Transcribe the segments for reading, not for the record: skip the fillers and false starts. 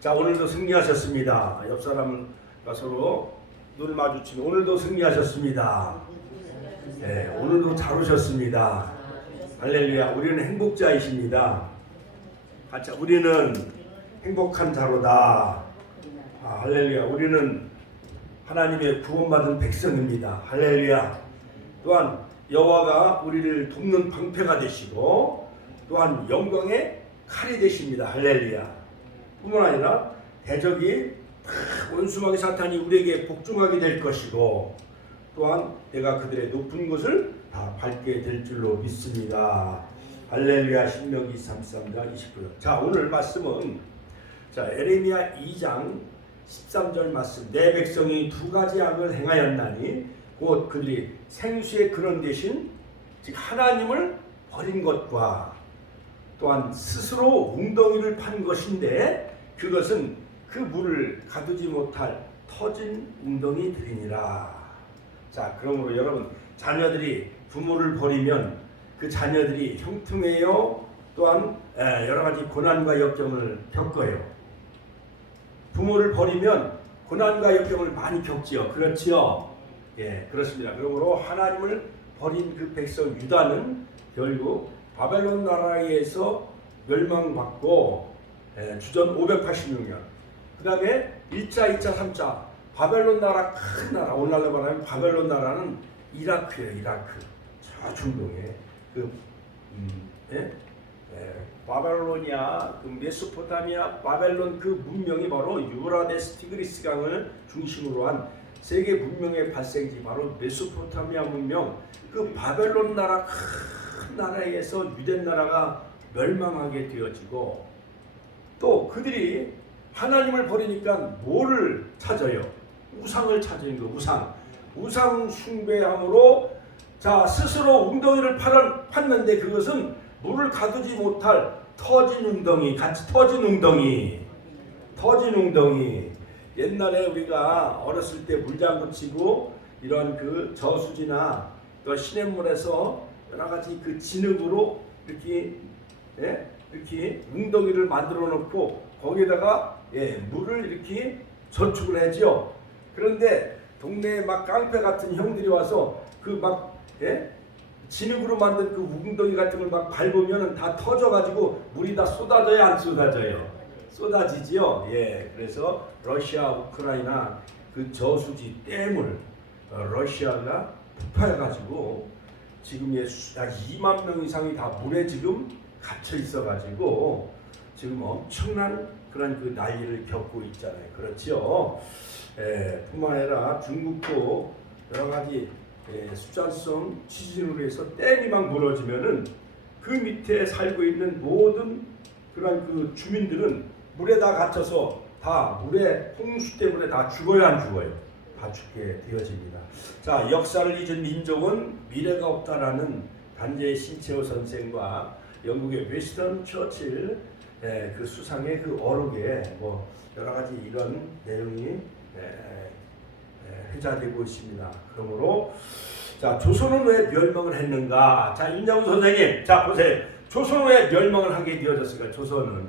자, 오늘도 승리하셨습니다. 옆 사람과 서로 눈을 마주치면 오늘도 승리하셨습니다. 네, 오늘도 잘 오셨습니다. 할렐루야. 우리는 행복자이십니다. 같이 우리는 행복한 자로다. 할렐루야. 우리는 하나님의 구원받은 백성입니다. 할렐루야. 또한 여호와가 우리를 돕는 방패가 되시고 또한 영광의 칼이 되십니다. 할렐루야. 뿐만 아니라 대적이 원수마귀 사탄이 우리에게 복종하게 될 것이고 또한 내가 그들의 높은 곳을 다 밟게 될 줄로 믿습니다. 할렐루야. 신명기 33장 29절. 자, 오늘 말씀은 에레미야 2장 13절 말씀. 내 백성이 두 가지 악을 행하였나니 곧 그들이 생수의 근원 대신 즉 하나님을 버린 것과 또한 스스로 웅덩이를 판 것인데 그것은 그 물을 가두지 못할 터진 웅덩이들이니라. 자, 그러므로 여러분, 자녀들이 부모를 버리면 그 자녀들이 형통해요. 또한 여러 가지 고난과 역경을 겪어요. 부모를 버리면 고난과 역경을 많이 겪지요. 그렇지요? 예, 그렇습니다. 그러므로 하나님을 버린 그 백성 유다는 결국 바벨론 나라에서 멸망받고 주전 586년 그 다음에 1차, 2차, 3차 바벨론 나라 큰 나라, 오늘날로 말하면 바벨론 나라는 이라크예요. 이라크 저 중동에 바벨로니아, 메소포타미아, 바벨론 그 문명이 바로 유브라데스 티그리스 강을 중심으로 한 세계 문명의 발생지 바로 메소포타미아 문명. 그 바벨론 나라 큰 나라에서 유대 나라가 멸망하게 되어지고 또 그들이 하나님을 버리니까 뭐를 찾아요? 우상을 찾는 거. 우상 숭배함으로 자 스스로 웅덩이를 팠는데 그것은 물을 가두지 못할 터진 웅덩이. 같이 터진 웅덩이. 옛날에 우리가 어렸을 때 물장구 치고 이런 그 저수지나 또 시냇물에서 여러 가지 그 진흙으로 이렇게 웅덩이를 만들어 놓고 거기에다가 물을 이렇게 저축을 하죠. 그런데 동네에 막 깡패 같은 형들이 와서 그 진흙으로 만든 그 웅덩이 같은 걸 막 밟으면 다 터져가지고 물이 다 쏟아져요, 안 쏟아져요? 쏟아지지요. 예, 그래서 러시아, 우크라이나 그 저수지 댐을 러시아가 폭파해가지고 지금 약 2만 명 이상이 다 물에 지금 갇혀 있어가지고 지금 엄청난 그런 그 난리를 겪고 있잖아요. 그렇죠? 뿐만 아니라 중국도 여러 가지 수자성 지진으로 해서 댐이 막 무너지면은 그 밑에 살고 있는 모든 그런 그 주민들은 물에 다 갇혀서 다 물에 홍수 때문에 다 죽어요, 안 죽어요? 다 죽게 되어집니다. 자, 역사를 잊은 민족은 미래가 없다라는 단재의 신채호 선생과 영국의 웨스턴 처칠 그 수상의 그 어록에 뭐 여러 가지 이런 내용이 회자되고 있습니다. 그러므로 자, 조선은 왜 멸망을 했는가? 자, 임장훈 선생님, 자 보세요. 조선은 왜 멸망을 하게 되어졌을까? 조선은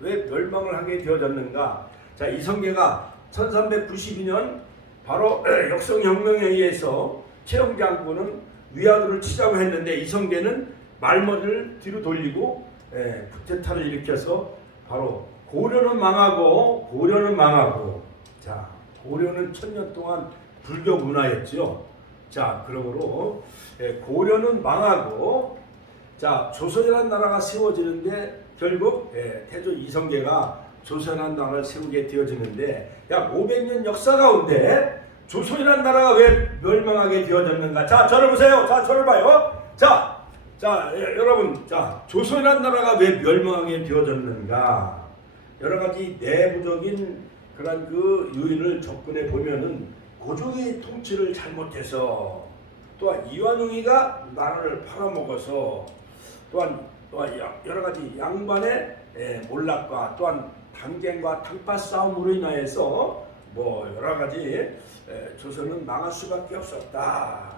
왜 멸망을 하게 되어졌는가? 자, 이성계가 1392년 바로 역성혁명에 의해서 최영 장군은 위안부를 치자고 했는데 이성계는 말머리를 뒤로 돌리고 쿠데타를 일으켜서 바로 고려는 망하고 자, 고려는 1000년 동안 불교 문화였죠. 자, 그러므로 고려는 망하고 자, 조선이라는 나라가 세워지는데 결국 태조 이성계가 조선이라는 나라를 세우게 되어지는데 약 500년 역사 가운데 조선이라는 나라가 왜 멸망하게 되어졌는가? 자, 저를 보세요. 자, 저를 봐요. 자, 여러분, 자, 조선이라는 나라가 왜 멸망하게 되어졌는가? 여러 가지 내부적인 그런 그 요인을 접근해 보면은 고종의 통치를 잘못해서 또한 이완용이가 나라를 팔아먹어서 또한 여러 가지 양반의 몰락과 또한 당쟁과 당파 싸움으로 인하여서 뭐 여러 가지 조선은 망할 수밖에 없었다.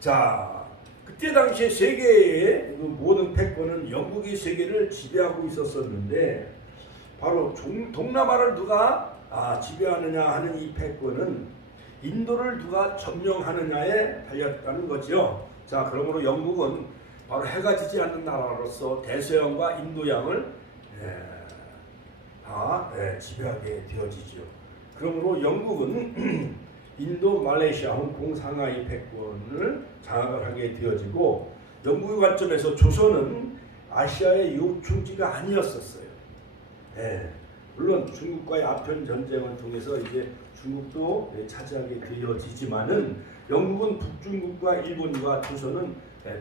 자, 그때 당시에 세계의 그 모든 패권은 영국이 세계를 지배하고 있었었는데 바로 동남아를 누가 지배하느냐 하는 이 패권은 인도를 누가 점령하느냐에 달렸다는 거죠. 자, 그러므로 영국은 바로 해가 지지 않는 나라로서 대서양과 인도양을 다 지배하게 되어지죠. 그러므로 영국은 인도, 말레이시아, 홍콩, 상하이 패권을 장악을 하게 되어지고 영국의 관점에서 조선은 아시아의 요충지가 아니었었어요. 물론 중국과의 아편 전쟁을 통해서 이제 중국도 차지하게 되어지지만은 영국은 북중국과 일본과 조선은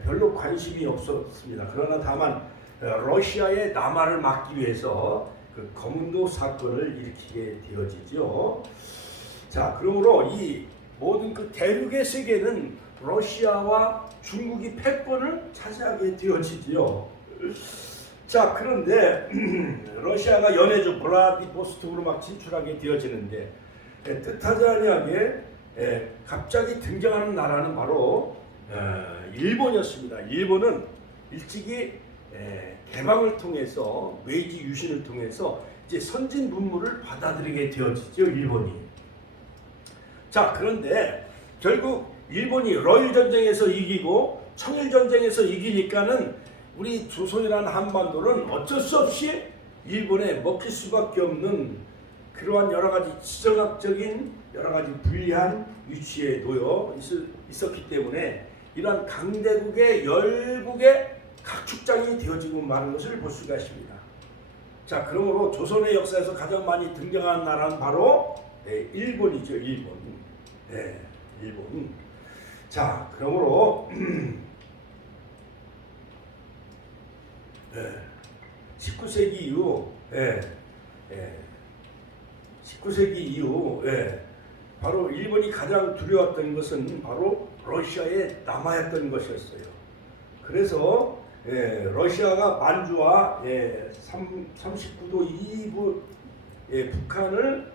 별로 관심이 없었습니다. 그러나 다만 러시아의 남하를 막기 위해서 그 거문도 사건을 일으키게 되어지죠. 자, 그러므로 이 모든 그 대륙의 세계는 러시아와 중국이 패권을 차지하게 되어지죠. 자, 그런데 러시아가 연해주 블라디보스톡으로 막 진출하게 되어지는데 뜻하지 아니하게 갑자기 등장하는 나라는 바로 일본이었습니다. 일본은 일찍이 개방을 통해서 메이지 유신을 통해서 이제 선진 문물을 받아들이게 되어지죠, 일본이. 자, 그런데 결국 일본이 러일 전쟁에서 이기고 청일 전쟁에서 이기니까는 우리 조선이라는 한반도는 어쩔 수 없이 일본에 먹힐 수밖에 없는 그러한 여러 가지 지정학적인 여러 가지 불리한 위치에 놓여 있었기 때문에 이러한 강대국의 열국의 각축장이 되어지고 마는 것을 볼 수가 있습니다. 자, 그러므로 조선의 역사에서 가장 많이 등장한 나라는 바로 일본이죠. 일본. 일본. 자, 그러므로 19세기 이후 19세기 이후 바로 일본이 가장 두려웠던 것은 바로 러시아의 남하였던 것이었어요. 그래서 러시아가 만주와 39도 이부 북한을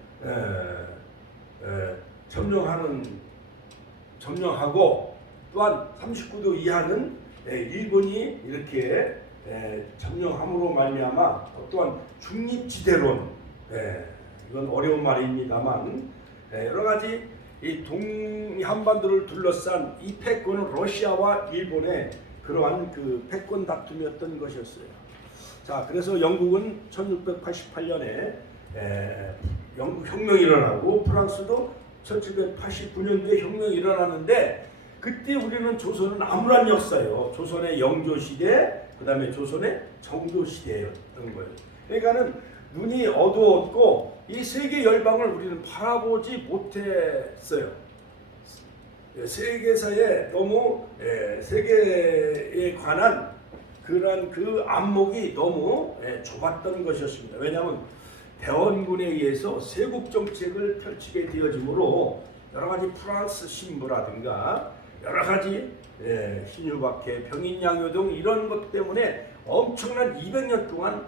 점령하고 또한 39도 이하는 일본이 이렇게 점령함으로 말미암아 또한 중립지대론, 이건 어려운 말입니다만 여러 가지 이 동한반도를 둘러싼 이 패권은 러시아와 일본의 그러한 그 패권 다툼이었던 것이었어요. 자, 그래서 영국은 1688년에 영국 혁명이 일어나고 프랑스도 1789년도에 혁명이 일어나는데 그때 우리는 조선은 암울한 역사예요. 조선의 영조시대, 그 다음에 조선의 정조시대였던 거예요. 그러니까는 눈이 어두웠고 이 세계 열방을 우리는 바라보지 못했어요. 세계사에 너무 세계에 관한 그런 그 안목이 너무 좁았던 것이었습니다. 왜냐하면 대원군에 의해서 세국 정책을 펼치게 되어지므로 여러 가지 프랑스 신부라든가 여러 가지 신유박해, 병인양요 등 이런 것 때문에 엄청난 200년 동안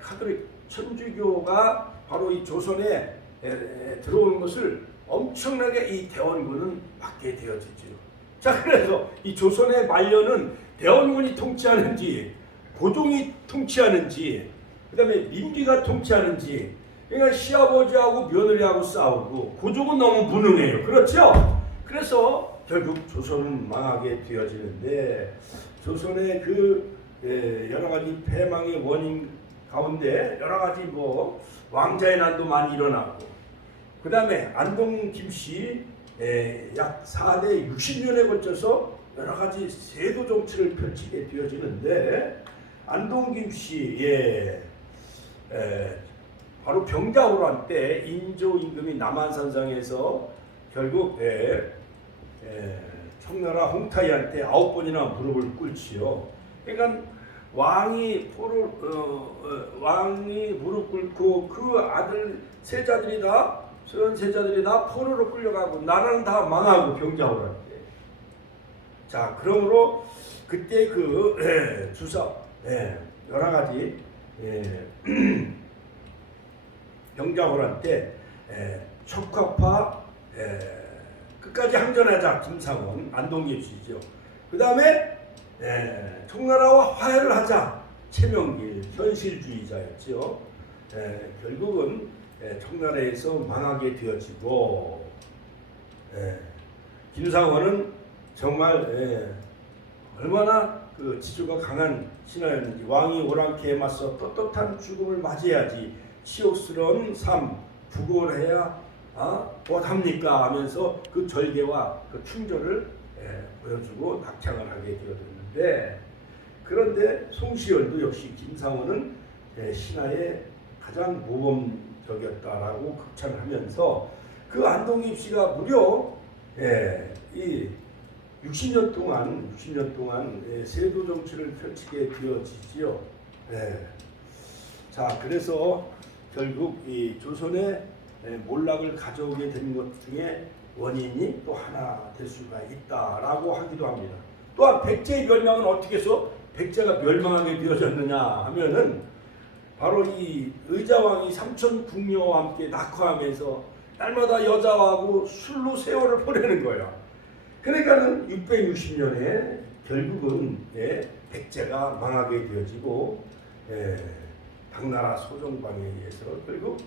카톨릭 천주교가 바로 이 조선에 들어오는 것을 엄청나게 이 대원군은 막게 되어지죠. 자, 그래서 이 조선의 말년은 대원군이 통치하는지 고종이 통치하는지 그 다음에 민비가 통치하는지, 그러니까 시아버지하고 며느리하고 싸우고 고종은 너무 무능해요. 그렇죠? 그래서 결국 조선은 망하게 되어지는데 조선의 그 여러 가지 패망의 원인 가운데 여러 가지 뭐 왕자의 난도 많이 일어나고 그 다음에 안동 김씨 약 4대 60년에 걸쳐서 여러 가지 세도 정치를 펼치게 되어지는데 안동 김씨의 바로 병자호란 때 인조 임금이 남한산성에서 결국 청나라 홍타이한테 9번이나 무릎을 꿇지요. 그러니까 왕이 무릎 꿇고 그 아들 세자들이 다 소현 세자들이 다 포로로 끌려가고 나라는 다 망하고 병자호란 때. 자, 그러므로 그때 그 주사 여러 가지 병자호란 때 척화파 끝까지 항전하자 김상원 안동김씨죠. 그 다음에 청나라와 화해를 하자. 최명길 현실주의자였죠. 결국은 청나라에서 망하게 되어지고 김상원은 정말 얼마나 그 지조가 강한 신하였는지 왕이 오랑캐에 맞서 떳떳한 죽음을 맞이해야지 치욕스러운 삶 부고해야 무엇합니까 하면서 그 절개와 그 충절을 보여주고 낙향을 하게 되었는데 그런데 송시열도 역시 김상원은 신하의 가장 모범적이었다라고 극찬하면서 그 안동김 씨가 무려 이 60년 동안 세도 정치를 펼치게 되어지지요. 자, 그래서 결국 이 조선의 몰락을 가져오게 된 것 중에 원인이 또 하나 될 수가 있다라고 하기도 합니다. 또한 백제의 멸망은 어떻게 해서 백제가 멸망하게 되어졌느냐 하면은 바로 이 의자왕이 삼천 궁녀와 함께 낙화하면서 날마다 여자하고 술로 세월을 보내는 거예요. 그러니까는 660년에 결국은 백제가 망하게 되어지고 당나라 소정방에 의해서 결국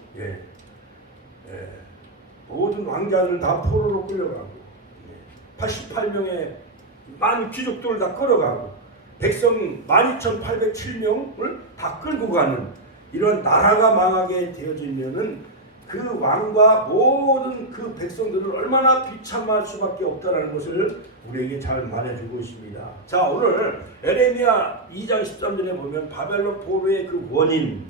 모든 왕자들 다 포로로 끌려가고 88명의 많은 귀족들을 다 끌어가고 백성 12,807명을 다 끌고 가는 이런 나라가 망하게 되어지면은 그 왕과 모든 그 백성들을 얼마나 비참할 수밖에 없다는 것을 우리에게 잘 말해주고 있습니다. 자, 오늘 에레미야 2장 13절에 보면 바벨론 포로의 그 원인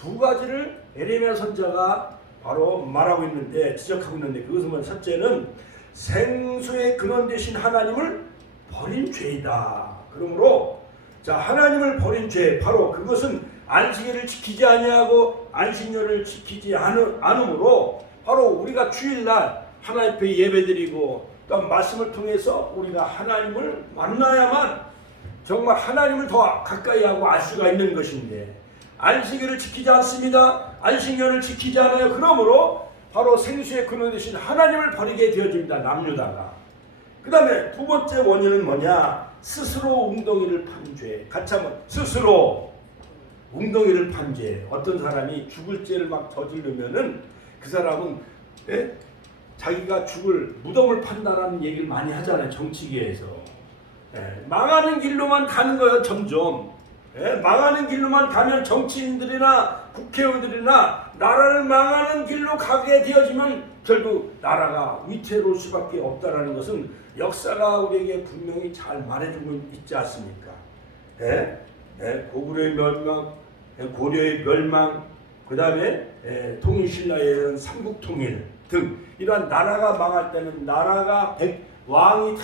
두 가지를 에레미야 선지자가 바로 말하고 있는데 지적하고 있는데 그것은 첫째는 생수의 근원 되신 하나님을 버린 죄이다. 그러므로 자, 하나님을 버린 죄 바로 그것은 안식일을 지키지 아니하고 안식년을 지키지 않으므로 바로 우리가 주일날 하나님 앞에 예배드리고 또 말씀을 통해서 우리가 하나님을 만나야만 정말 하나님을 더 가까이 하고 알 수가 있는 것인데 안식일을 지키지 않습니다. 안식년을 지키지 않아요. 그러므로 바로 생수의 근원 되신 하나님을 버리게 되어집니다. 남유다가. 그 다음에 두 번째 원인은 뭐냐? 스스로 웅덩이를 판 죄. 같이 한번 스스로 웅덩이를 판 죄. 어떤 사람이 죽을 죄를 막 저지르면은 그 사람은 자기가 죽을 무덤을 판다라는 얘기를 많이 하잖아요. 정치계에서. 망하는 길로만 가는 거예요. 점점. 망하는 길로만 가면 정치인들이나 국회의원들이나 나라를 망하는 길로 가게 되어지면 결국 나라가 위태로울 수밖에 없다는 것은 역사가 우리에게 분명히 잘 말해주고 있지 않습니까? 고구려의 멸망, 고려의 멸망, 그 다음에 통일신라에 의한 삼국통일 등 이러한 나라가 망할 때는 나라가 왕이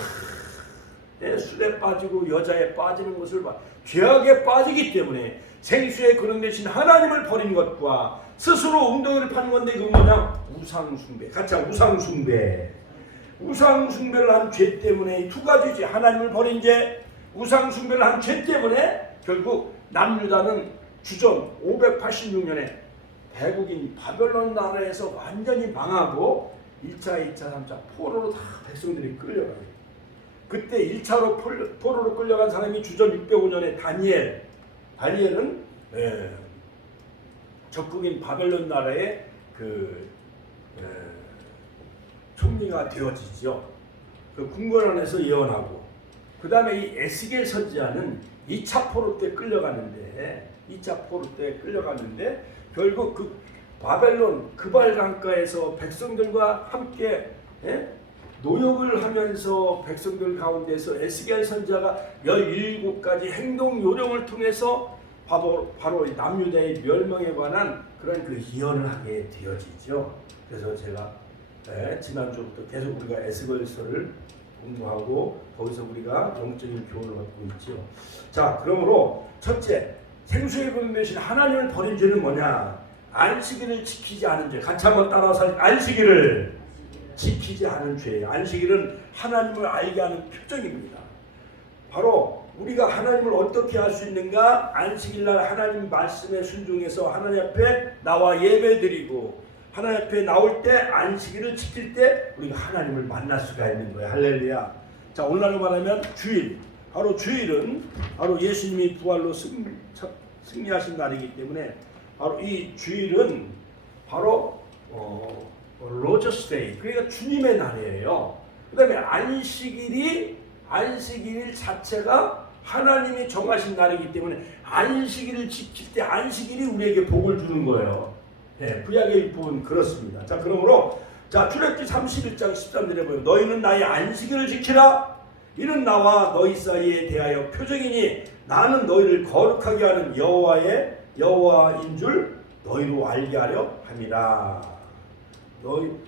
술에 빠지고 여자에 빠지는 것을 봐. 죄악에 빠지기 때문에 생수에 근원 되신 하나님을 버린 것과 스스로 웅덩이를 파는 건데 그건 뭐냐? 우상숭배. 같이 우상숭배. 우상숭배를 한 죄 때문에 이 두 가지지. 하나님을 버린 죄, 우상숭배를 한 죄 때문에 결국 남유다는 주전 586년에 대국인 바벨론 나라에서 완전히 망하고 1차, 2차, 3차 포로로 다 백성들이 끌려가요. 그때 1차로 포로로 끌려간 사람이 주전 605년에 다니엘. 다니엘은 적국인 바벨론 나라의 그 총리가 되어지죠. 그 궁궐안에서 예언하고 그 다음에 이 에스겔 선지자는 2차 포로 때 끌려갔는데 2차 포로 때 끌려갔는데 결국 그 바벨론 그발 강가에서 백성들과 함께 노역을 하면서 백성들 가운데서 에스겔 선지자가 17가지 행동 요령을 통해서 바로 남유다의 멸망에 관한 그런 그 예언을 하게 되어지죠. 그래서 제가 지난주부터 계속 우리가 에스겔서를 공부하고 거기서 우리가 영적인 교훈을 받고 있죠. 자, 그러므로 첫째, 생수의 근원 되신 하나님을 버린 죄는 뭐냐? 안식일을 지키지 않은 죄. 같이 한번 따라서 안식일을 지키지 않은 죄. 안식일은 하나님을 알게 하는 표정입니다. 바로 우리가 하나님을 어떻게 알 수 있는가? 안식일날 하나님 말씀에 순종해서 하나님 앞에 나와 예배드리고 하나님 앞에 나올 때 안식일을 지킬 때 우리가 하나님을 만날 수가 있는 거예요. 할렐루야. 자, 오늘날로 말하면 주일. 바로 주일은 바로 예수님이 부활로 승리하신 날이기 때문에 바로 이 주일은 바로 로저스데이, 그러니까 주님의 날이에요. 그 다음에 안식일 자체가 하나님이 정하신 날이기 때문에 안식일을 지킬 때 안식일이 우리에게 복을 주는 거예요. 예, 구약의 율법은 그렇습니다. 자, 그러므로 자, 출애굽기 31장 13절에 보면 너희는 나의 안식일을 지키라. 이는 나와 너희 사이에 대하여 표적이니 나는 너희를 거룩하게 하는 여호와인 줄 너희로 알게 하려 함이라.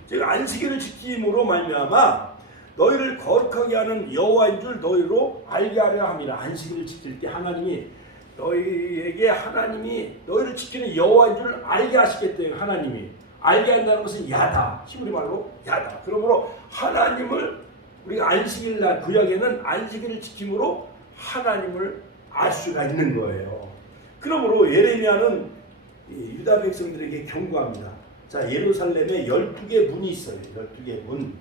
제가 안식일을 지킴으로 말미암아 너희를 거룩하게 하는 여호와인 줄 너희로 알게 하려 함이라. 안식일을 지킬 때 하나님이 너희를 지키는 여호와인 줄 알게 하시겠대요. 하나님이 알게 한다는 것은 야다, 히브리 말로 야다. 그러므로 하나님을 우리가 안식일 날 구약에는 안식일을 지킴으로 하나님을 알 수가 있는 거예요. 그러므로 예레미야는 유다 백성들에게 경고합니다. 자, 예루살렘에 12개 문이 있어요. 12개 문.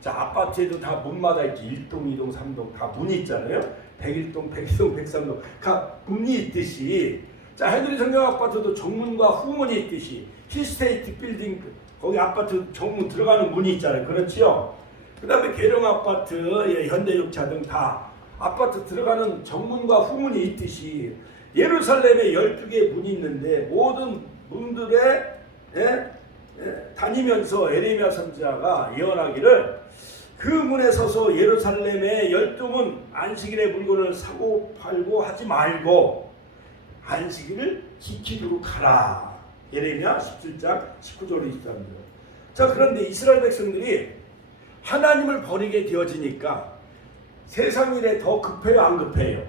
자, 아파트에도 다 문마다 있지. 1동, 2동, 3동 다 문이 있잖아요. 101동, 102동, 103동 각 문이 있듯이, 자, 헤드리 성경 아파트도 정문과 후문이 있듯이 힐스테이트 빌딩 거기 아파트 정문 들어가는 문이 있잖아요. 그렇지요? 그 다음에 계룡 아파트, 현대육차 등 다 아파트 들어가는 정문과 후문이 있듯이 예루살렘에 12개 문이 있는데 모든 문들에 다니면서 예레미야 선지자가 예언하기를 그 문에 서서 예루살렘의 12문 안식일의 물건을 사고 팔고 하지 말고 안식일을 지키도록 하라. 예레미야 17장 19절 23절. 자, 그런데 이스라엘 백성들이 하나님을 버리게 되어지니까 세상 일에 더 급해요, 안 급해요?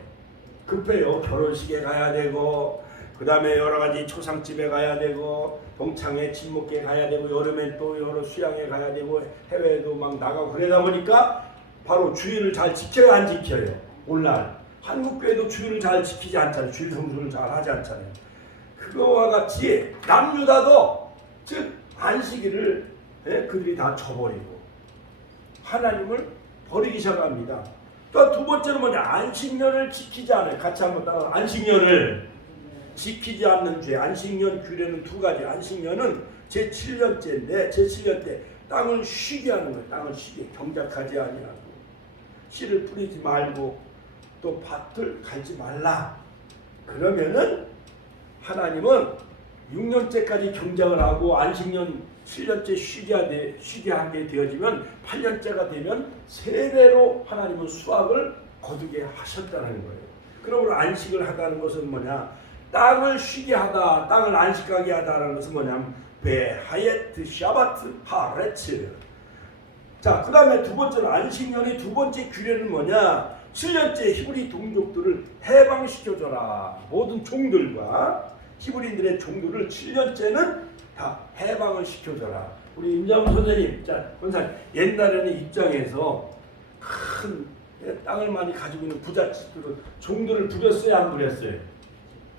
급해요. 결혼식에 가야 되고, 그 다음에 여러 가지 초상집에 가야 되고, 동창회 친목회 가야 되고, 여름엔 또 여러 수양회 가야 되고, 해외에도 막 나가고 그러다 보니까 바로 주일을 잘 지켜야 안 지켜요. 오늘날 한국 교회도 주일을 잘 지키지 않잖아요. 주일 성수를 잘 하지 않잖아요. 그거와 같이 남유다도 즉 안식일을 그들이 다 저버리고 하나님을 버리기 시작합니다. 또 두 번째는 뭐냐? 안식년을 지키지 않아요. 같이 한번 따라. 안식년을 지키지 않는 죄. 안식년 규례는 두 가지. 안식년은 제7년째인데 제7년 땅을 쉬게 하는 거예요. 땅을 쉬게. 경작하지 아니하고 씨를 뿌리지 말고 또 밭을 갈지 말라. 그러면은 하나님은 6년째까지 경작을 하고 안식년 7년째 쉬게 하게 되어지면 8년째가 되면 세배로 하나님은 수확을 거두게 하셨다는 거예요. 그러므로 안식을 하다는 것은 뭐냐? 땅을 쉬게 하다, 땅을 안식하게 하다라는 것은 뭐냐면 베하예트 샤바트 하레츠. 자, 그 다음에 두 번째는 안식년의 두 번째 규례는 뭐냐? 7년째 히브리 동족들을 해방시켜줘라. 모든 종들과 히브리인들의 종들을 7년째는 다 해방을 시켜줘라. 우리 임장훈 선생님, 자, 권사님, 옛날에는 입장에서 큰 땅을 많이 가지고 있는 부잣집들은 종들을 부렸어요, 안 부렸어요?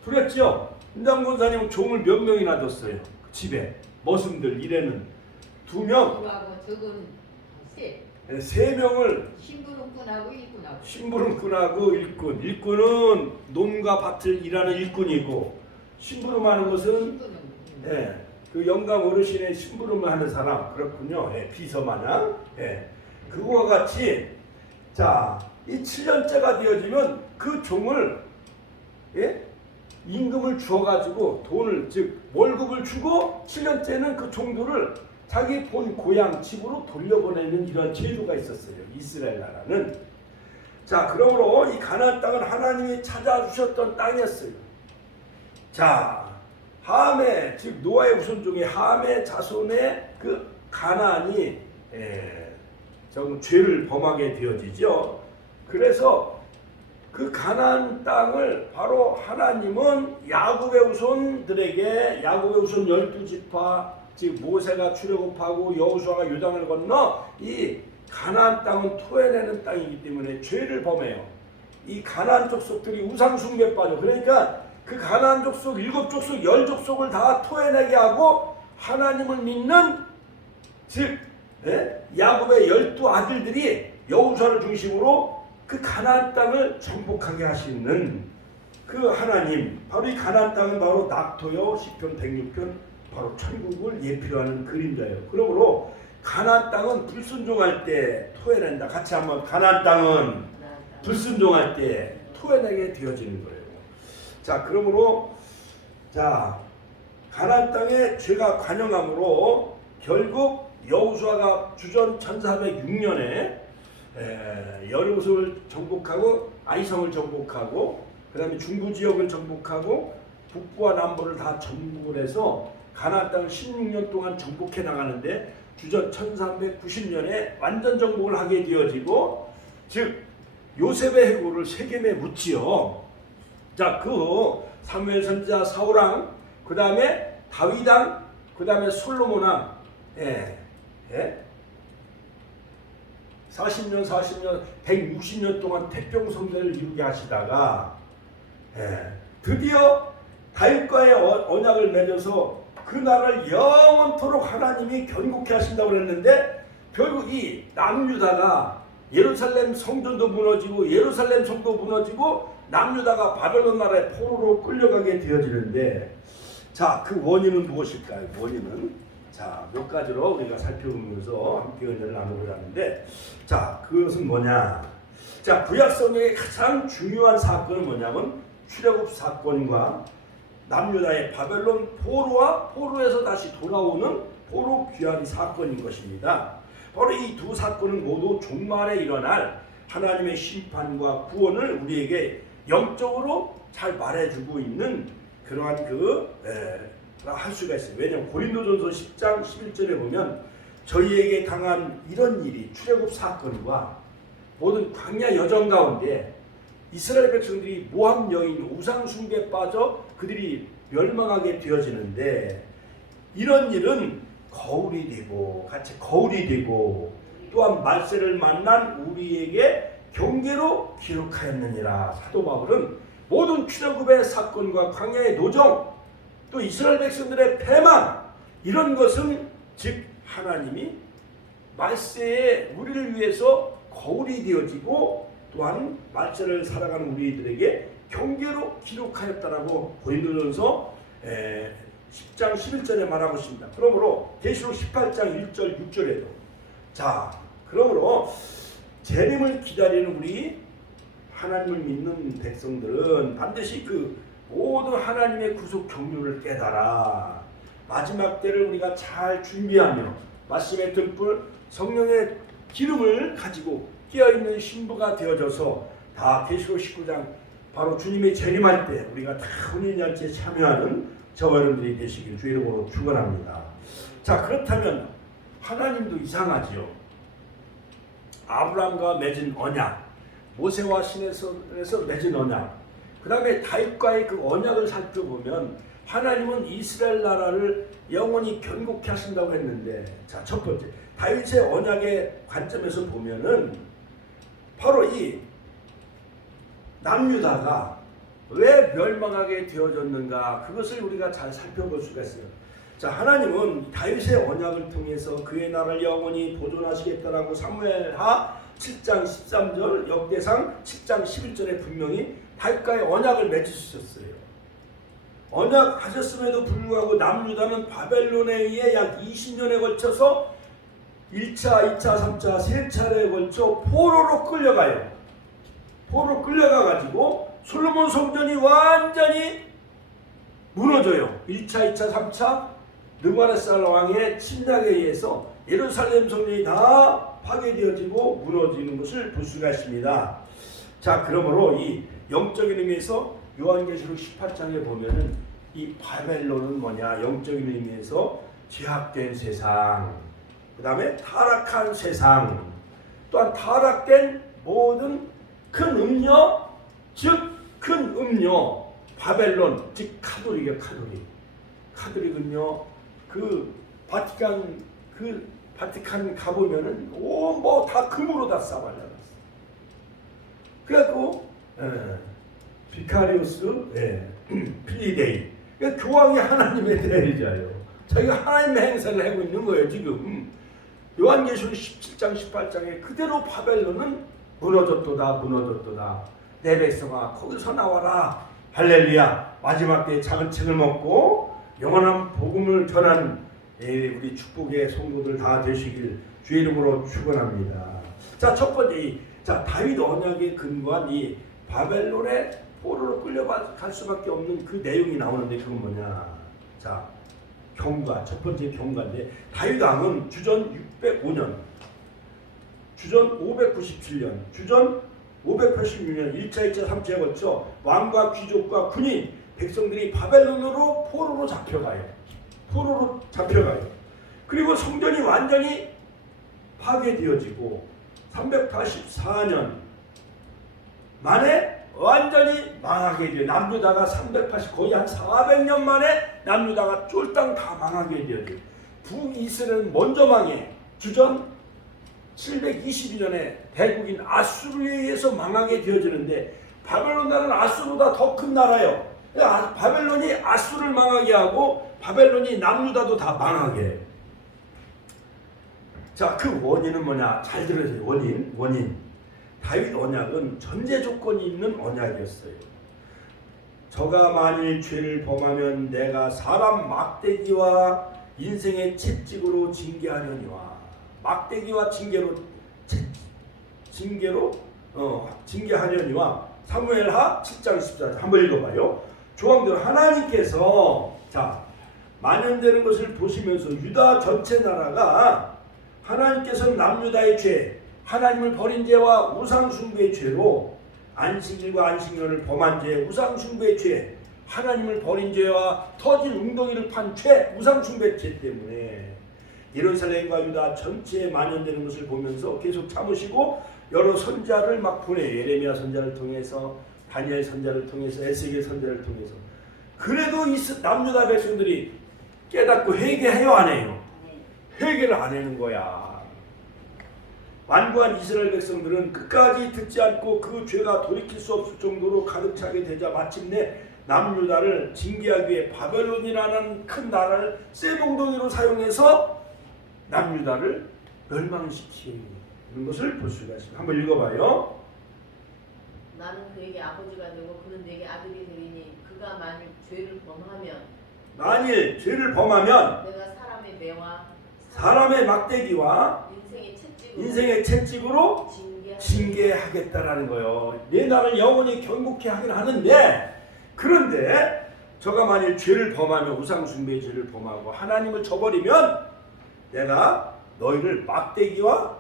부렸죠? 임장훈 권사님은 종을 몇 명이나 뒀어요? 집에 머슴들 일에는 2명, 세 명을 심부름꾼하고 일꾼은 논과 밭을 일하는 일꾼이고 심부름하는 것은 그 영감 어르신의 심부름을 하는 사람. 그렇군요. 비서마냥. 그거와 같이 자, 이 7년째가 되어지면 그 종을 임금을 주어가지고 돈을 즉 월급을 주고 7년째는 그 종들을 자기 본 고향 집으로 돌려보내는 이런 제도가 있었어요. 이스라엘 나라는. 자, 그러므로 이 가나안 땅은 하나님이 찾아주셨던 땅이었어요. 자, 함의 즉 노아의 후손 중에 함의 자손의 그 가나안이 좀 죄를 범하게 되어지죠. 그래서 그 가나안 땅을 바로 하나님은 야곱의 후손들에게 야곱의 후손 12지파 즉 모세가 출애굽하고 여호수아가 요단을 건너 이 가나안 땅은 토해내는 땅이기 때문에 죄를 범해요. 이 가나안 족속들이 우상 숭배에 빠져. 그러니까 그 가나안 족속 7족속 10족속을 다 토해내게 하고 하나님을 믿는 즉 야곱의 12 아들들이 여호수아를 중심으로 그 가나안 땅을 정복하게 하시는 그 하나님, 바로 이 가나안 땅은 바로 낙토요 시편 106편 바로 천국을 예표하는 그림자예요. 그러므로 가나안 땅은 불순종할 때 토해낸다. 같이 한번 가나안 땅은 불순종할 때 토해내게 되어지는 거예요. 자, 그러므로 자 가나안 땅에 죄가 관영함으로 결국 여호수아가 주전 1406년에 여리고성을 정복하고 아이성을 정복하고 그 다음에 중부 지역을 정복하고 북부와 남부를 다 정복을 해서 가나안 땅을 16년 동안 정복해 나가는데 주전 1390년에 완전 정복을 하게 되어지고 즉 요셉의 해골을 세겜에 묻지요. 자, 그 사무엘 선지자 사울왕 그 다음에 다윗왕 그 다음에 솔로몬왕 40년 160년 동안 태평성대를 이루게 하시다가 드디어 다윗과의 언약을 맺어서 그 나라를 영원토록 하나님이 견고케 하신다고 그랬는데 결국 이 남유다가 예루살렘 성전도 무너지고 예루살렘 성도 무너지고 남유다가 바벨론 나라의 포로로 끌려가게 되어지는데 자, 그 원인은 무엇일까요? 원인은 자, 몇 가지로 우리가 살펴보면서 함께 은혜를 나누고자 하는데 자, 그것은 뭐냐? 자, 구약성경의 가장 중요한 사건은 뭐냐면 출애굽 사건과 남유다의 바벨론 포로와 포로에서 다시 돌아오는 포로 귀환 사건인 것입니다. 바로 이 두 사건은 모두 종말에 일어날 하나님의 심판과 구원을 우리에게 영적으로 잘 말해주고 있는 그러한 할 수가 있어요. 왜냐하면 고린도전서 10장 11절에 보면 저희에게 당한 이런 일이 출애굽 사건과 모든 광야 여정 가운데 이스라엘 백성들이 모함 여인 우상 숭배에 빠져 그들이 멸망하게 되어지는데 이런 일은 거울이 되고 같이 거울이 되고 또한 말세를 만난 우리에게 경계로 기록하였느니라. 사도 바울은 모든 출애굽의 사건과 광야의 노정 또 이스라엘 백성들의 패망 이런 것은 즉 하나님이 말세에 우리를 위해서 거울이 되어지고 또한 말세를 살아가는 우리들에게 경계로 기록하였다라고 고린도전서 10장 11절에 말하고 있습니다. 그러므로 계시록 18장 1절 6절에도 자 그러므로 재림을 기다리는 우리 하나님을 믿는 백성들은 반드시 그 모든 하나님의 구속 경륜을 깨달아 마지막 때를 우리가 잘 준비하며 말씀의 등불 성령의 기름을 가지고 깨어있는 신부가 되어져서 다 계시록 19장 바로 주님의 재림할 때 우리가 다 혼인잔치에 참여하는 저와 여러분들이 되시길 주 이름으로 축원합니다. 자, 그렇다면 하나님도 이상하지요. 아브라함과 맺은 언약, 모세와 신에서 맺은 언약, 그 다음에 다윗과의 그 언약을 살펴보면 하나님은 이스라엘 나라를 영원히 견고케 하신다고 했는데 자, 첫 번째 다윗의 언약의 관점에서 보면은 바로 이 남유다가 왜 멸망하게 되어졌는가 그것을 우리가 잘 살펴볼 수가 있어요. 자, 하나님은 다윗의 언약을 통해서 그의 나라를 영원히 보존하시겠다라고 사무엘하 7장 13절 역대상 10장 11절에 분명히 다윗과의 언약을 맺으셨어요. 언약하셨음에도 불구하고 남유다는 바벨론에 의해 약 20년에 걸쳐서 1차, 2차, 3차, 3차례에 걸쳐 포로로 끌려가요. 포로로 끌려가가지고 솔로몬 성전이 완전히 무너져요. 1차, 2차, 3차 느부갓네살 왕의 침략에 의해서 예루살렘 성전이 다 파괴되어지고 무너지는 것을 볼 수가 있습니다. 자, 그러므로 이 영적인 의미에서 요한계시록 18장에 보면은 이 바벨론은 뭐냐? 영적인 의미에서 죄악된 세상, 그 다음에 타락한 세상, 또한 타락된 모든 큰 음료, 즉 큰 음료, 바벨론, 즉 카톨릭이요, 카톨릭 음료, 그 바티칸 가보면은 뭐 다 금으로 다 싸발려놨어. 그래갖고 비카리우스, 필리데이, 그러니까 교황이 하나님의 대리자예요. 자기가 하나님의 행사를 하고 있는 거예요. 지금 요한계시록 17장 18장에 그대로 바벨론은 무너졌도다 무너졌도다 내 백성아 거기서 나와라. 할렐루야. 마지막 때에 작은 책을 먹고 영원한 복음을 전하는 우리 축복의 성도들 다 되시길 주의 이름으로 축원합니다. 자, 첫 번째 자 다윗 언약에 근거한 이 바벨론의 포로로 끌려갈 수밖에 없는 그 내용이 나오는데 그건 뭐냐? 자, 경과. 첫 번째 경과인데 다윗 왕은 주전 605년, 주전 597년, 주전 586년 1차, 2차, 3차에 걸쳐 왕과 귀족과 군인, 백성들이 바벨론으로 포로로 잡혀가요. 포로로 잡혀가요. 그리고 성전이 완전히 파괴되어지고 384년 만에 완전히 망하게 돼요. 남유다가 380 거의 한 400년 만에 남유다가 쫄딱 다 망하게 되어요. 북이스라엘은 먼저 망해. 주전 722년에 대국인 아수르에 의해서 망하게 되어지는데 바벨론 나라는 아수르보다 더 큰 나라예요. 바벨론이 아수르를 망하게 하고 바벨론이 남유다도 다 망하게 해요. 자, 그 원인은 뭐냐? 잘 들으세요. 원인. 다윗 언약은 전제 조건이 있는 언약이었어요. 저가 만일 죄를 범하면 내가 사람 막대기와 인생의 채찍으로 징계하려니와. 막대기와 징계하려니와. 사무엘하 7장 14절 한번 읽어봐요. 조항대로 하나님께서 자 만연되는 것을 보시면서 유다 전체 나라가 하나님께서는 남유다의 죄, 하나님을 버린 죄와 우상숭배의 죄로 안식일과 안식년을 범한 죄, 우상숭배의 죄, 하나님을 버린 죄와 터진 웅덩이를 판 죄, 우상숭배 죄 때문에 예루살렘과 유다 전체에 만연되는 것을 보면서 계속 참으시고 여러 선자를 막 보내. 예레미야 선자를 통해서, 다니엘 선자를 통해서, 에스겔 선자를 통해서. 그래도 이 남유다 백성들이 깨닫고 회개해요, 안 해요? 회개를 안 하는 거야. 완고한 이스라엘 백성들은 끝까지 듣지 않고 그 죄가 돌이킬 수 없을 정도로 가득 차게 되자 마침내 남유다를 징계하기 위해 바벨론이라는 큰 나라를 쇠몽둥이로 사용해서 남유다를 멸망시키는 것을 볼 수가 있습니다. 한번 읽어봐요. 나는 그에게 아버지가 되고 그는 내게 아들이 되리니 그가 만일 죄를 범하면 내가 사람의 매와 사람의 막대기와 인생의 채찍으로 징계하겠다라는 거예요. 내 나를 영원히 경고케 하긴 하는데 그런데 저가 만일 죄를 범하면 우상숭배의 죄를 범하고 하나님을 저버리면 내가 너희를 막대기와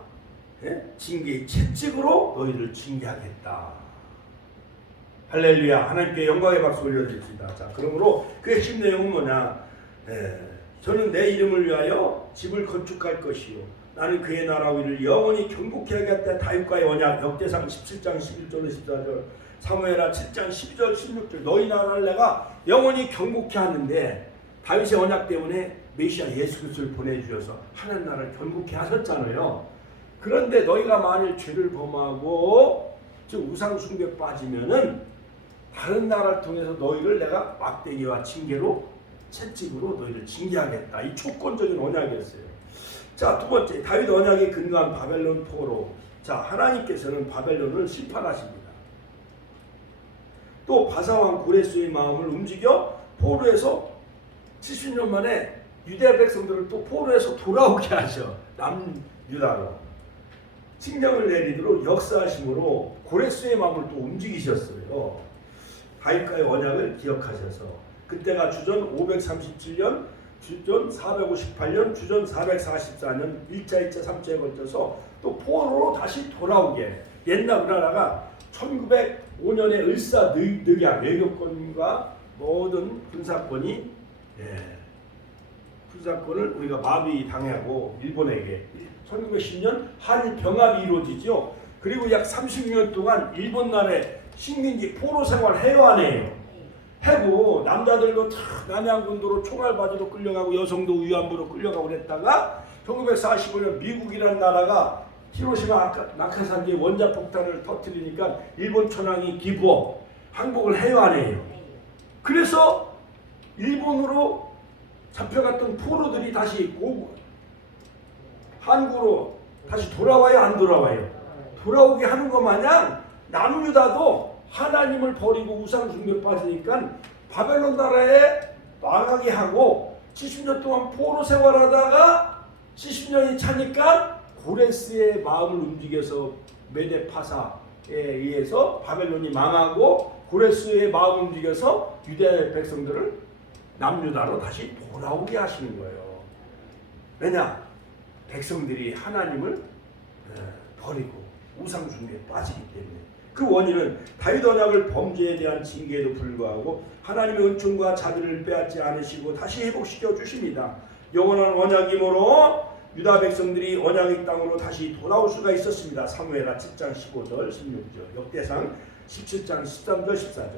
징계의 채찍으로 너희를 징계하겠다. 할렐루야. 하나님께 영광의 박수 올려드립니다. 자, 그러므로 그 핵심 내용은 뭐냐? 저는 내 이름을 위하여 집을 건축할 것이요 나는 그의 나라 위를 영원히 경고케 하겠다. 다윗과의 언약. 역대상 17장 11절 14절 사무엘하 7장 12절 16절 너희 나라를 내가 영원히 경고케 하는데 다윗의 언약 때문에 메시아 예수 그리스도를 보내주셔서 하나님 나라를 경고케 하셨잖아요. 그런데 너희가 만일 죄를 범하고 즉 우상숭배에 빠지면은 다른 나라를 통해서 너희를 내가 막대기와 징계로 채찍으로 너희를 징계하겠다. 이 조건적인 언약이었어요. 자, 두 번째 다윗 언약에 근거한 바벨론 포로. 자, 하나님께서는 바벨론을 심판하십니다. 또 바사왕 고레스의 마음을 움직여 포로에서 70년 만에 유대 백성들을 또 포로에서 돌아오게 하셔. 남유다로 칙령을 내리도록 역사하심으로 고레스의 마음을 또 움직이셨어요. 다윗과의 언약을 기억하셔서 그때가 주전 537년, 주전 458년, 주전 444년 1차, 2차, 3차에 걸쳐서 또 포로로 다시 돌아오게. 옛날 우리나라가 1905년에 을사늑약 외교권과 모든 군사권이 군사권을 우리가 마비당하고 일본에게 1910년 한일 병합이 이루어지죠. 그리고 약 30년 동안 일본 나라에 식민지 포로 생활 해외안해요. 해고 남자들도 다 남양군도로 총알바지로 끌려가고 여성도 위안부로 끌려가고 그랬다가 1945년 미국이라는 나라가 히로시마 나카사키 원자폭탄을 터뜨리니까 일본 천황이 기부업 항복을 해외안해요. 그래서 일본으로 잡혀갔던 포로들이 다시 한국으로 다시 돌아와요, 안 돌아와요? 돌아오게 하는 것 마냥 남유다도 하나님을 버리고 우상 숭배에 빠지니까 바벨론 나라에 망하게 하고 70년 동안 포로 생활하다가 70년이 차니까 고레스의 마음을 움직여서 메데파사에 의해서 바벨론이 망하고 고레스의 마음을 움직여서 유대 백성들을 남유다로 다시 돌아오게 하시는 거예요. 왜냐? 백성들이 하나님을 버리고 우상 숭배에 빠지기 때문에. 그 원인은 다윗 언약을 범죄에 대한 징계에도 불구하고 하나님의 은총과 자비를 빼앗지 않으시고 다시 회복시켜 주십니다. 영원한 언약이므로 유다 백성들이 언약의 땅으로 다시 돌아올 수가 있었습니다. 사무엘하 7장 15절 16절, 역대상 17장 13절 14절.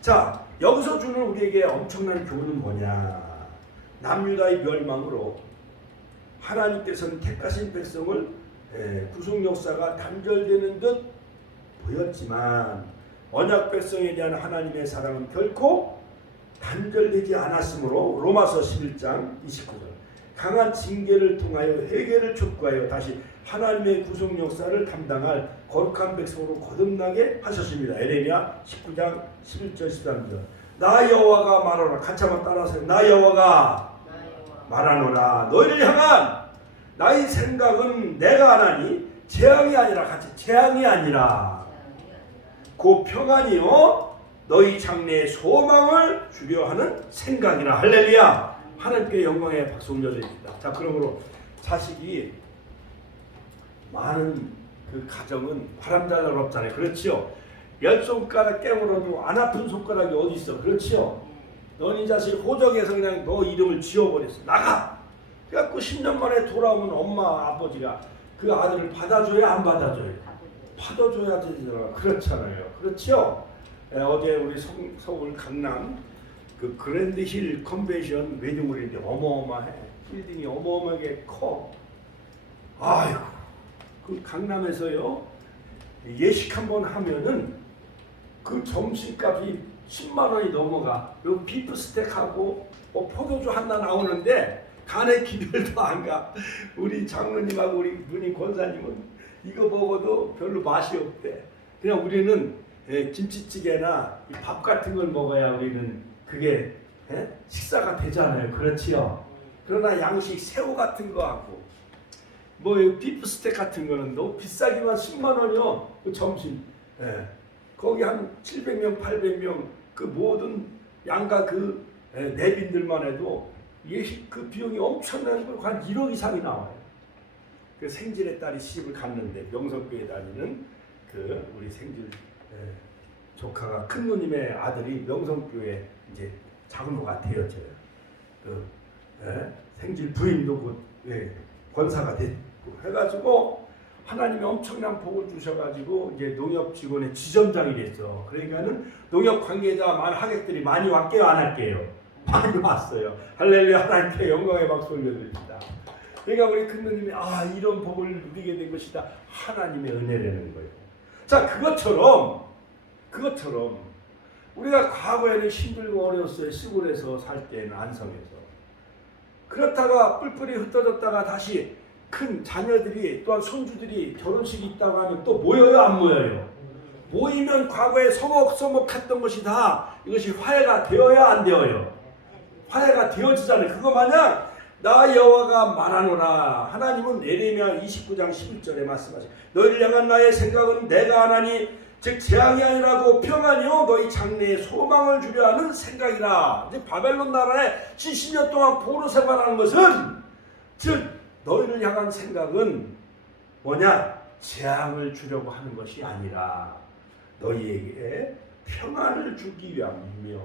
자, 여기서 주는 우리에게 엄청난 교훈은 뭐냐? 남유다의 멸망으로 하나님께서는 택하신 백성을 구속 역사가 단절되는 듯 보였지만 언약 백성에 대한 하나님의 사랑은 결코 단절되지 않았으므로 로마서 11장 29절 강한 징계를 통하여 회개를 촉구하여 다시 하나님의 구속 역사를 담당할 거룩한 백성으로 거듭나게 하셨습니다. 에레미야 19장 11절 13절. 나 여호와가 말하노라. 같이 한번 따라하세요. 나 여호와가 말하노라. 너희를 향한 나의 생각은 내가 하나니 재앙이 아니라, 같이 재앙이 아니라 그 평안이요 너희 장래의 소망을 주려 하는 생각이라. 할렐루야. 하나님께 영광의 박수 올려드립니다. 자, 그러므로 자식이 많은 그 가정은 바람잘 날 없잖아요. 그렇지요? 10손가락 깨물어도 안 아픈 손가락이 어디 있어? 그렇지요? 너희 자식 호적에서 그냥 너 이름을 지워버렸어. 나가! 그래갖고 10년 만에 돌아오면 엄마 아버지가 그 아들을 받아줘야 안 받아줘요? 받아줘야 되잖아. 그렇잖아요. 그렇죠? 어제 우리 서울 강남 그 그랜드힐 컨벤션 웨딩홀인데 어마어마해. 빌딩이 어마어마하게 커. 아이고, 그 강남에서요 예식 한번 하면은 그 점심값이 10만 원이 넘어가. 그리고 비프 스테이크하고 포도주 하나 나오는데 간에 기별도 안 가. 우리 장로님하고 우리 누님 권사님은 이거 먹어도 별로 맛이 없대. 그냥 우리는 김치찌개나 밥 같은 걸 먹어야 우리는 그게 식사가 되잖아요. 그렇지요? 그러나 양식 새우 같은 거 하고 뭐 비프 스테이크 같은 거는 너무 비싸기만 10만 원이요. 그 점심. 거기 한 700명, 800명 그 모든 양가 그 내빈들만 해도 예식 그 비용이 엄청난 거 한 1억 이상이 나와요. 그 생질의 딸이 시집을 갔는데 명성교회 다니는 그 우리 생질 조카가 큰 누님의 아들이 명성교회 이제 장로가 되어져요. 그 생질 부인도 그 권사가 됐고 해가지고 하나님이 엄청난 복을 주셔가지고 이제 농협 직원의 지점장이 됐어. 그러니까는 농협 관계자 하객들이 많이 왔게요, 안 할게요? 많이 왔어요. 할렐루야. 하나님께 영광의 박수 올려드립니다. 그러니까 우리 큰 누님이 이런 복을 누리게 된 것이다. 하나님의 은혜라는 거예요. 자, 그것처럼 우리가 과거에는 힘들고 어려웠어요. 시골에서 살 때는 안성에서. 그렇다가 뿔뿔이 흩어졌다가 다시 큰 자녀들이 또한 손주들이 결혼식이 있다고 하면 또 모여요, 안 모여요? 모이면 과거에 서먹서먹했던 것이 다 이것이 화해가 되어야 안 되어요? 화해가 되어지잖아요. 그거 마냥 나 여호와가 말하노라. 하나님은 에레미야 29장 11절에 말씀하시죠. 너희를 향한 나의 생각은 내가 하나니 즉 재앙이 아니라고 평안이요 너희 장래에 소망을 주려 하는 생각이라. 이제 바벨론 나라에 70년 동안 포로 생활하는 것은 즉 너희를 향한 생각은 뭐냐? 재앙을 주려고 하는 것이 아니라 너희에게 평안을 주기 위함이며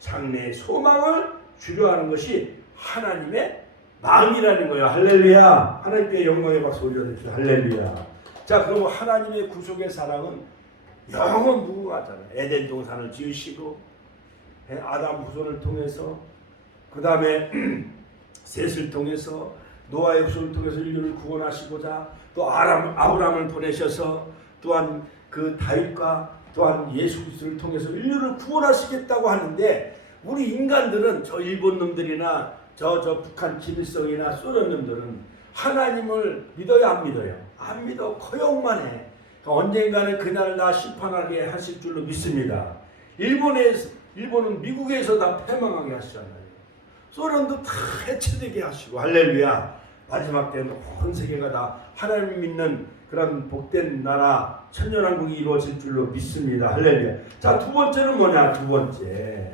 장래의 소망을 주려 하는 것이 하나님의 마음이라는 거예요. 할렐루야. 하나님께 영광의 박수 올려드립시다. 할렐루야. 자, 그럼 하나님의 구속의 사랑은 영원 무궁하잖아요. 에덴 동산을 지으시고 아담 후손을 통해서 그 다음에 셋을 통해서 노아의 후손을 통해서 인류를 구원하시고자 또 아브라함을 보내셔서 또한 그 다윗과 또한 예수 그리스도를 통해서 인류를 구원하시겠다고 하는데 우리 인간들은 저 일본 놈들이나 저 북한 김일성이나 소련 놈들은 하나님을 믿어요, 안 믿어요? 안 믿어. 거역만 해. 언젠가는 그날을 다 심판하게 하실 줄로 믿습니다. 일본은 미국에서 다 패망하게 하시잖아요. 소련도 다 해체되게 하시고 할렐루야. 마지막 때는 온 세계가 다 하나님 믿는 그런 복된 나라 천년왕국이 이루어질 줄로 믿습니다. 할렐루야. 자, 두 번째는 뭐냐? 두 번째.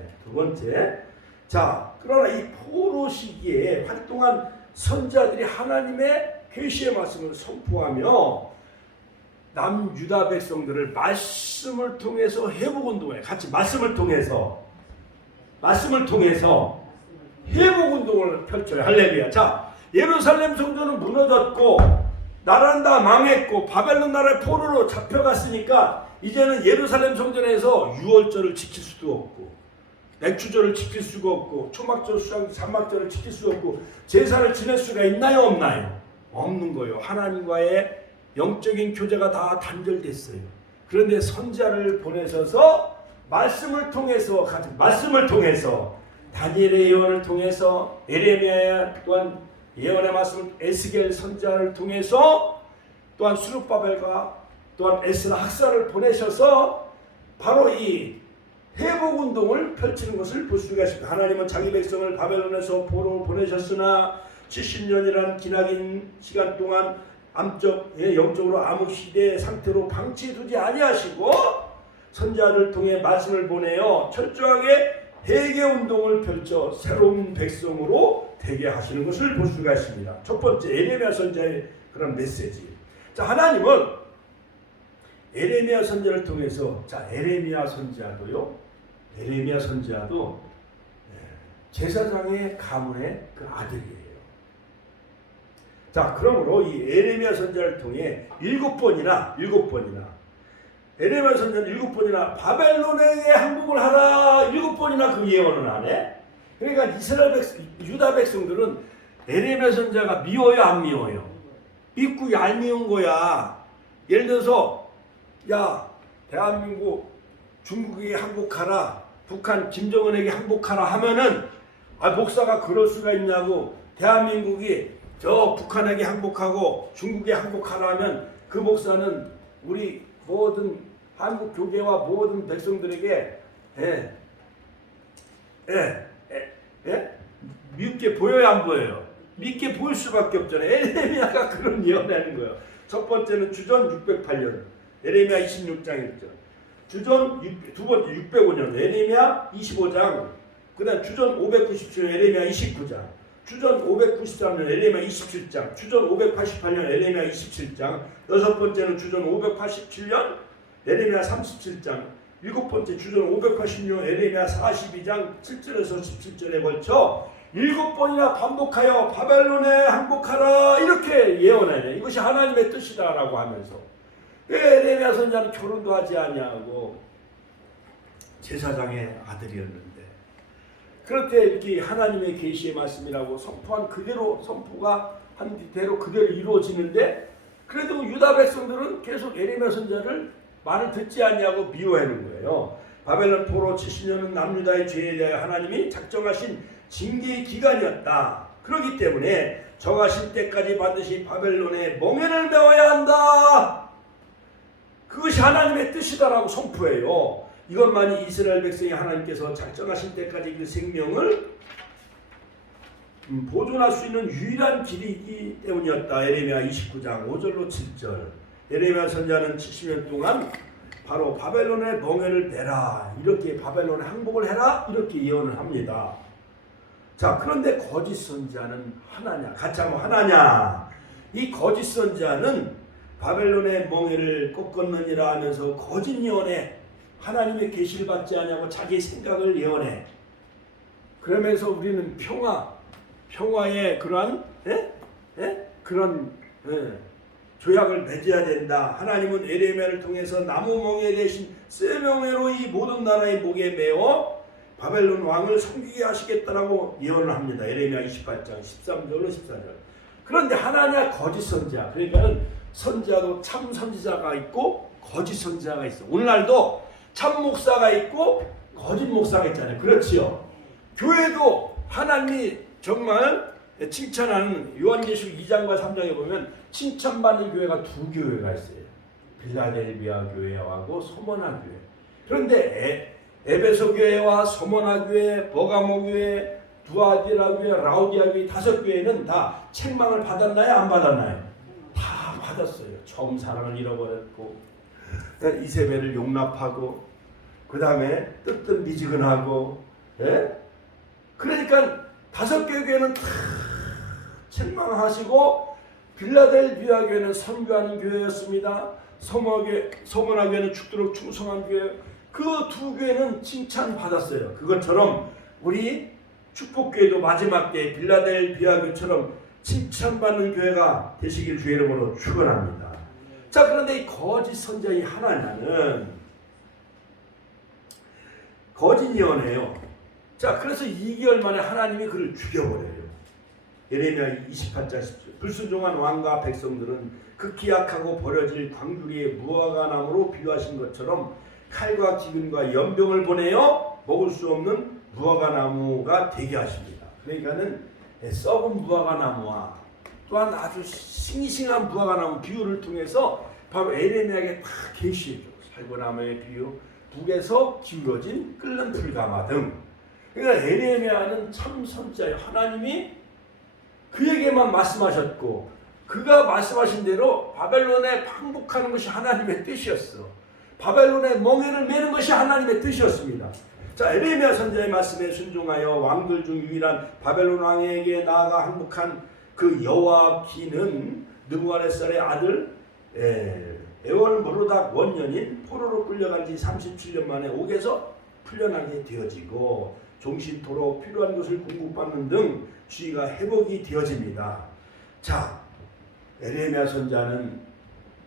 자, 그러나 이 포로 시기에 활동한 선자들이 하나님의 계시의 말씀을 선포하며 남유다 백성들을 말씀을 통해서 회복운동에 같이 말씀을 통해서 회복운동을 펼쳐요. 할렐루야. 자, 예루살렘 성전은 무너졌고 나라는 다 망했고 바벨론 나라의 포로로 잡혀갔으니까 이제는 예루살렘 성전에서 유월절을 지킬 수도 없고 맥주절을 지킬 수가 없고 초막절, 수장, 장막절을 지킬 수가 없고 제사를 지낼 수가 있나요? 없나요? 없는 거예요. 하나님과의 영적인 교제가 다 단절됐어요. 그런데 선자를 보내셔서 말씀을 통해서 다니엘의 예언을 통해서 에레미야 또한 예언의 말씀을 에스겔 선자를 통해서 또한 스룹바벨과 또한 에스라 학사를 보내셔서 바로 이 회복운동을 펼치는 것을 볼 수가 있습니다. 하나님은 자기 백성을 바벨론에서 포로로 보내셨으나 70년이란 기나긴 시간 동안 영적으로 암흑시대의 상태로 방치해두지 아니하시고 선자를 통해 말씀을 보내어 철저하게 회개운동을 펼쳐 새로운 백성으로 되게 하시는 것을 볼 수가 있습니다. 첫 번째 에레미야 선자의 그런 메시지. 자, 하나님은 에레미야 선자를 통해서 에레미야 선자도 제사장의 가문의 그 아들이에요. 자, 그러므로 이 에레미야 선자를 통해 7번이나 에레미야 선자는 7번이나 바벨론에게 항복을 하라 7번이나 그 예언을 하네. 그러니까 유다 백성들은 에레미야 선자가 미워요, 안 미워요? 믿고 얄미운 거야. 예를 들어서 야, 대한민국 중국에게 항복하라, 북한 김정은에게 항복하라 하면은 목사가 그럴 수가 있냐고. 대한민국이 저 북한에게 항복하고 중국에 항복하라 하면 그 목사는 우리 모든 한국 교계와 모든 백성들에게 믿게 보여야 안 보여요? 믿게 보일 수밖에 없잖아요. 에레미야가 그런 예언하는 거예요. 첫 번째는 주전 608년 에레미야 26장 1절, 두 번째 605년 에레미야 25장, 그 다음 주전 597년 에레미야 29장, 주전 593년 에레미야 27장, 주전 588년 에레미야 27장, 여섯 번째는 주전 587년 에레미야 37장, 일곱 번째 주전 586년 에레미야 42장 7절에서 17절에 걸쳐 7번이나 반복하여 바벨론에 항복하라 이렇게 예언하냐. 이것이 하나님의 뜻이다라고 하면서 왜 에레미야 선자는 결혼도 하지 않냐고. 제사장의 아들이었는데 그렇게 이렇게 하나님의 계시의 말씀이라고 선포한 그대로 선포가 한 대로 그대로 이루어지는데 그래도 유다 백성들은 계속 에레미야 선자를 말을 듣지 않냐고 미워하는 거예요. 바벨론 포로 70년은 남유다의 죄에 대하여 하나님이 작정하신 징계의 기간이었다. 그렇기 때문에 정하실 때까지 반드시 바벨론의 멍에를 메워야 한다. 그것이 하나님의 뜻이다라고 선포해요. 이것만이 이스라엘 백성이 하나님께서 작정하신 때까지 그 생명을 보존할 수 있는 유일한 길이기 때문이었다. 에레미야 29장 5절로 7절. 에레미야 선자는 70년 동안 바로 바벨론의 멍에를 메라, 이렇게 바벨론에 항복을 해라 이렇게 예언을 합니다. 자, 그런데 거짓 선자는 하나냐? 같이 한번 하나냐? 이 거짓 선자는 바벨론의 멍에를 꺾었느니라 하면서 거짓 예언에 하나님의 계시를 받지 않냐고 자기 생각을 예언해. 그러면서 우리는 평화의 그러한 조약을 맺어야 된다. 하나님은 에레미야를 통해서 나무 멍에 대신 쇠 멍에로 이 모든 나라의 목에 메어 바벨론 왕을 섬기게 하시겠다라고 예언을 합니다. 에레미야 28장 13절로 14절. 그런데 하나냐 거짓 선자. 그러니까는 선자도 참 선지자가 있고 거짓 선지자가 있어. 오늘날도 참 목사가 있고 거짓 목사가 있잖아요. 그렇지요. 교회도 하나님이 정말 칭찬하는 요한계시록 2장과 3장에 보면 칭찬받는 교회가 두 교회가 있어요. 빌라델비아 교회하고 소모나 교회. 그런데 에베소 교회와 소모나 교회, 버가모 교회, 두아디라 교회, 라우디아 교회 5교회는 다 책망을 받았나요? 안 받았나요? 다 받았어요. 처음 사랑을 잃어버렸고, 이세벨을 용납하고, 그 다음에 뜨뜻미지근하고, 예? 그러니까 5개 교회는 다 책망하시고, 빌라델비아 교회는 선교하는 교회였습니다. 소모나 교회는 죽도록 충성한 교회. 그 2교회는 칭찬받았어요. 그것처럼 우리 축복교회도 마지막 때 빌라델비아 교회처럼 칭찬받는 교회가 되시길 주의 이름으로 축원합니다. 자, 그런데 이 거짓 선자인 하나냐는 거짓 예언이에요. 자, 그래서 2개월 만에 하나님이 그를 죽여버려요. 예레미야 28장 10절. 불순종한 왕과 백성들은 극히 약하고 버려질 광주리의 무화과 나무로 비유하신 것처럼 칼과 기근과 연병을 보내어 먹을 수 없는 무화과 나무가 되게 하십니다. 그러니까는 썩은 무화과 나무와 또한 아주 싱싱한 무화과 나무 비유를 통해서 바로 에레미야에게 다 계시해줘. 살구나무의 비유, 북에서 기울어진 끓는 풀가마 등. 그러니까 에레미야는 참 선지자예요. 하나님이 그에게만 말씀하셨고 그가 말씀하신 대로 바벨론에 항복하는 것이 하나님의 뜻이었어. 바벨론의 멍에를 매는 것이 하나님의 뜻이었습니다. 자, 에레미야 선지자의 말씀에 순종하여 왕들 중 유일한 바벨론 왕에게 나아가 항복한 그 여호와기는 느부갓네살의 아들 에월므로닥 원년인 포로로 끌려간 지 37년 만에 옥에서 풀려나게 되어지고 종신토록 필요한 것을 공급받는 등 주의가 회복이 되어집니다. 자, 에레미야 선지자는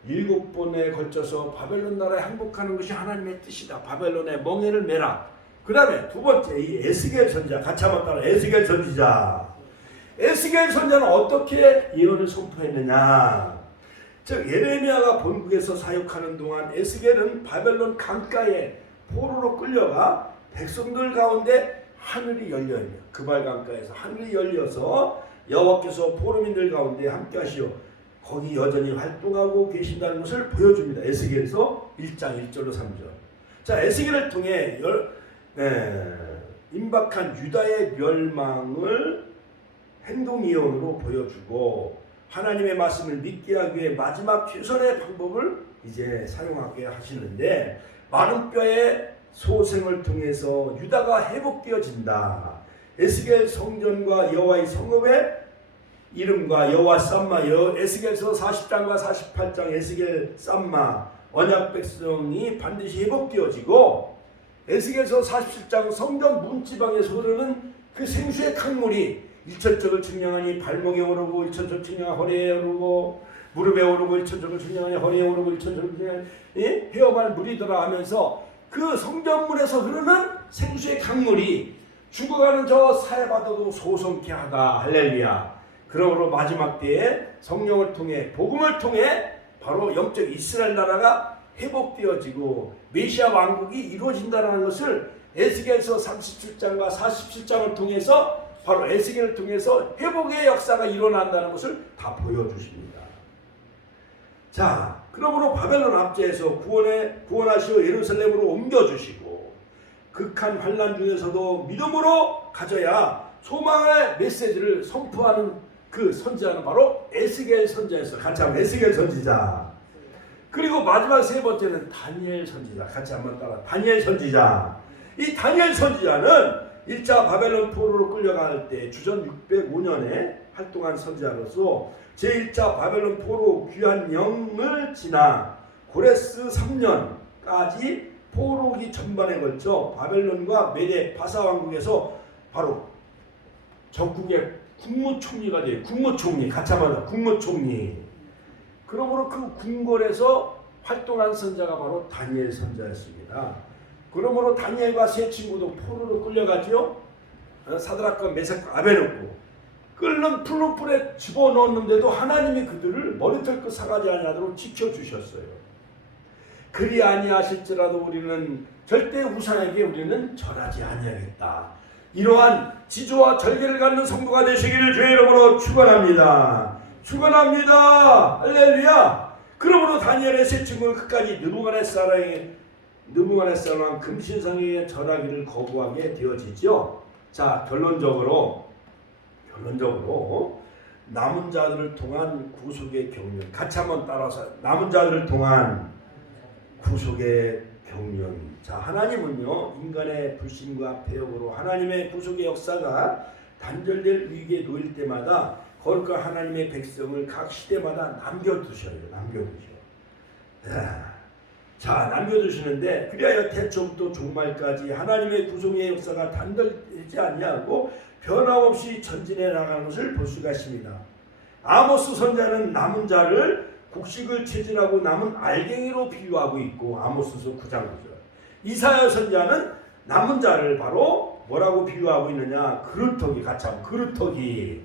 7번에 걸쳐서 바벨론 나라에 항복하는 것이 하나님의 뜻이다. 바벨론의 멍에를 매라. 그 다음에 2번째 이 에스겔 선지자, 같이 한번 따라. 에스겔 선지자. 에스겔 선지자는 어떻게 예언을 선포했느냐. 즉 예레미야가 본국에서 사역하는 동안 에스겔은 바벨론 강가에 포로로 끌려가 백성들 가운데 하늘이 열려요. 그발 강가에서 하늘이 열려서 여호와께서 포로민들 가운데 함께 하시어 거기 여전히 활동하고 계신다는 것을 보여줍니다. 에스겔에서 1장 1절로 3절. 자, 에스겔을 통해 임박한 유다의 멸망을 행동 예언으로 보여주고 하나님의 말씀을 믿게 하기 위해 마지막 최선의 방법을 이제 사용하게 하시는데 많은 뼈의 소생을 통해서 유다가 회복되어진다. 에스겔 성전과 여호와의 성읍의 이름과 여호와 쌈마, 에스겔서 40장과 48장 에스겔 쌈마 언약 백성이 반드시 회복되어지고 에스겔서 47장 성전 문지방에서 흐르는 그 생수의 강물이 일천적을 측량하니 발목에 오르고 일천적 측량하니 허리에 오르고 무릎에 오르고 일천적을 측량하니 허리에 오르고 일천적을 측량하니 헤어발 물이더라 하면서 그 성전문에서 흐르는 생수의 강물이 죽어가는 저 사해바다도 소성케 하다. 할렐루야. 그러므로 마지막 때에 성령을 통해 복음을 통해 바로 영적 이스라엘 나라가 회복되어지고 메시아 왕국이 이루어진다는 것을 에스겔서 37장과 47장을 통해서 바로 에스겔을 통해서 회복의 역사가 일어난다는 것을 다 보여주십니다. 자, 그러므로 바벨론 압제에서 구원하시어 예루살렘으로 옮겨주시고 극한 환난 중에서도 믿음으로 가져야 소망의 메시지를 선포하는 그 선지자는 바로 에스겔 선지자였어요. 같이 한번 에스겔 선지자. 그리고 마지막 3번째는 다니엘 선지자. 같이 한번 따라. 다니엘 선지자. 이 다니엘 선지자는 1차 바벨론 포로로 끌려갈 때 주전 605년에 활동한 선지자로서 제1차 바벨론 포로 귀환 영을 지나 고레스 3년까지 포로기 전반에 걸쳐 바벨론과 메데 바사 왕국에서 바로 전국의 국무총리가 돼요. 국무총리. 같이 한번 국무총리. 그러므로 그 궁궐에서 활동한 선자가 바로 다니엘 선자였습니다. 그러므로 다니엘과 세 친구도 포로로 끌려가죠. 사드락과 메삭과 아베노고 끓는 푸른 불에 집어넣었는데도 하나님이 그들을 머리털끝 상하지 아니하도록 지켜주셨어요. 그리 아니하실지라도 우리는 절대 우상에게 우리는 절하지 아니하겠다. 이러한 지조와 절개를 갖는 성도가 되시기를 주의 이름으로 축원합니다. 축원합니다. 할렐루야. 그러므로 다니엘의 세 친구는 끝까지 느부갓네살왕 금신상에 절하기를 거부하게 되어지죠. 자, 결론적으로 남은 자들을 통한 구속의 경륜, 같이 한번 따라서 남은 자들을 통한 구속의 경륜. 자, 하나님은요 인간의 불신과 패역으로 하나님의 구속의 역사가 단절될 위기에 놓일 때마다 거룩한 하나님의 백성을 각 시대마다 남겨두셔요. 자, 남겨두시는데 그리하여 태초부터 종말까지 하나님의 구속의 역사가 단절되지 아니하고 변함없이 전진해 나가는 것을 볼 수가 있습니다. 아모스 선자는 남은 자를 곡식을 채질하고 남은 알갱이로 비유하고 있고 아모스서 9장 9절. 이사야 선자는 남은 자를 바로 뭐라고 비유하고 있느냐? 그루터기. 같이 한번 그루터기.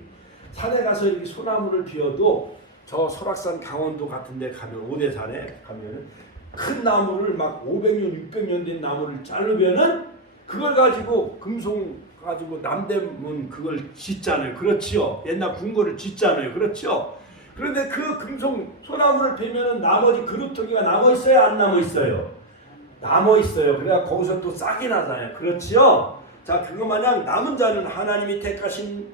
산에 가서 이렇게 소나무를 비워도 저 설악산 강원도 같은 데 가면 오대산에 가면 큰 나무를 막 500년 600년 된 나무를 자르면은 그걸 가지고 금속 가지고 남대문 그걸 짓잖아요. 그렇지요. 옛날 궁궐을 짓잖아요. 그렇죠. 그런데 그 금속 소나무를 베면은 나머지 그루터기가 남아 있어요, 안 남아 있어요? 남아 있어요. 그래야 거기서 또 싹이 나잖아요. 그렇지요. 자, 그거 마냥 남은 자는 하나님이 택하심을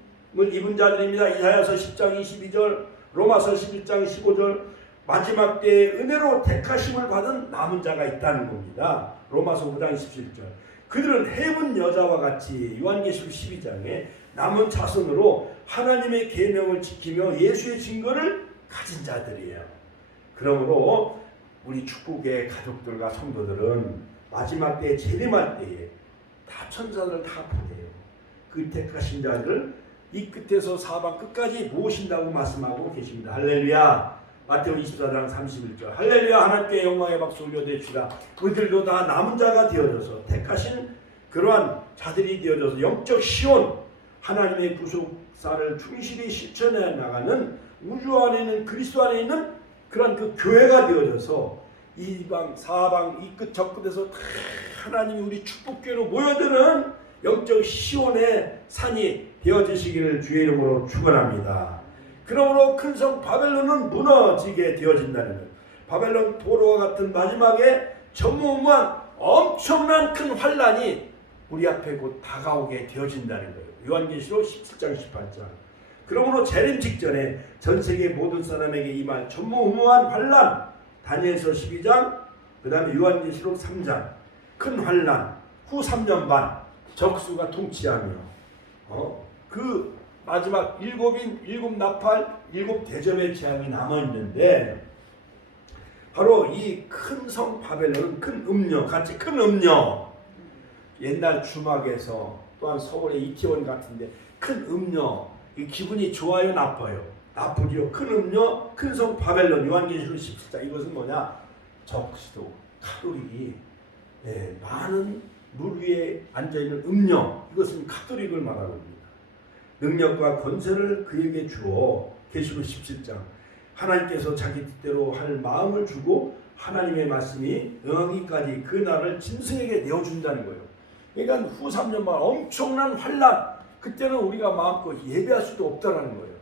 입은 자들입니다. 이사야서 10장 22절, 로마서 11장 15절. 마지막 때에 은혜로 택하심을 받은 남은 자가 있다는 겁니다. 로마서 5장 17절. 그들은 해문 여자와 같이 요한계시록 12장에 남은 자손으로 하나님의 계명을 지키며 예수의 증거를 가진 자들이에요. 그러므로 우리 축복의 가족들과 성도들은 마지막 때에 재림할 때에 다 천사들 다 보내요. 그 택하신 자들을 이 끝에서 사방 끝까지 모으신다고 말씀하고 계십니다. 할렐루야. 마태복음 24장 31절. 할렐루야. 하나님께 영광의 박수 올려드립시다. 그들도 다 남은 자가 되어져서 택하신 그러한 자들이 되어져서 영적 시온 하나님의 구속사를 충실히 실천해 나가는 우주 안에 있는 그리스도 안에 있는 그런 그 교회가 되어져서 이방 사방 이 끝 저 끝에서 다 하나님이 우리 축복교회로 모여드는 영적 시온의 산이 되어지시기를 주의 이름으로 축원합니다. 그러므로 큰 성 바벨론은 무너지게 되어진다는 것. 바벨론 포로와 같은 마지막에 전무후무한 엄청난 큰 환란이 우리 앞에 곧 다가오게 되어진다는 거예요. 요한계시록 17장 18장. 그러므로 재림 직전에 전 세계 모든 사람에게 임할 전무후무한 환란. 다니엘서 12장, 그 다음에 요한계시록 3장. 큰 환란 후 3년 반 적수가 통치하며 그 마지막 일곱 나팔, 일곱 대접의 재앙이 남아있는데 바로 이 큰 성 바벨론은 큰 음료, 같이 큰 음료. 옛날 주막에서 또한 서울의 이태원 같은데 큰 음료, 기분이 좋아요, 나빠요? 나쁘죠. 큰 음료, 큰 성 바벨론, 요한계시록 17장. 이것은 뭐냐? 적시도, 칼로리, 많은 물 위에 앉아있는 음료. 이것은 카톨릭을 말하는 겁니다. 능력과 권세를 그에게 주어 계시록 17장. 하나님께서 자기 뜻대로 할 마음을 주고 하나님의 말씀이 응하기까지 그 날을 짐승에게 내어준다는 거예요. 그러니까 후 3년만 엄청난 환란, 그때는 우리가 마음껏 예배할 수도 없다는 거예요.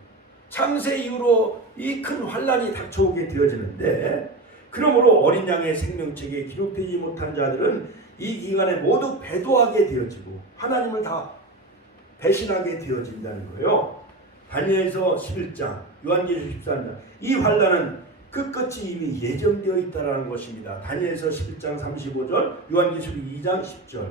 창세 이후로 이 큰 환란이 닥쳐오게 되어지는데, 그러므로 어린 양의 생명책에 기록되지 못한 자들은 이 기간에 모두 배도하게 되어지고 하나님을 다 배신하게 되어진다는 거예요. 다니엘서 11장, 요한계시록 14장. 이 환란은 끝끝이 이미 예정되어 있다는 것입니다. 다니엘서 11장 35절, 요한계시록 2장 10절.